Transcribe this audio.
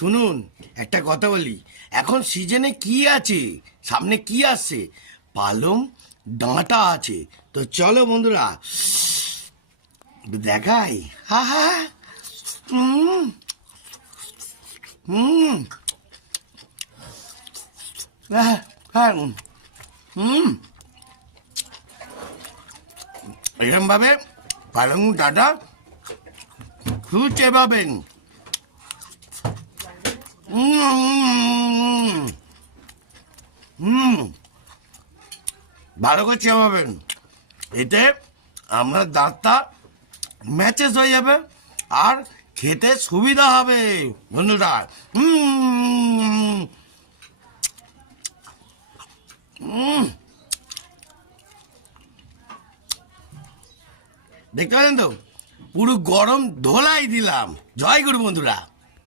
শুনুন, একটা কথা বলি। এখন সিজনে কি আছে, সামনে কি আসছে? পালং ডাঁটা আছে। তো চলো বন্ধুরা, দেখাই। হা হা। হুম হুম হ্যাঁ হ্যাঁ হুম এরকম ভাবে পালং ডাঁটা খুঁজে পাবেন। হুম হুম ভালো করে চেবাবেন। এতে আপনার দাঁতটা ম্যাচেস হয়ে যাবে আর খেতে সুবিধা হবে বন্ধুরা। হুম হুম দেখতে পাচ্ছেন তো, পুরো গরম ধোলাই দিলাম। জয় গুরু বন্ধুরা।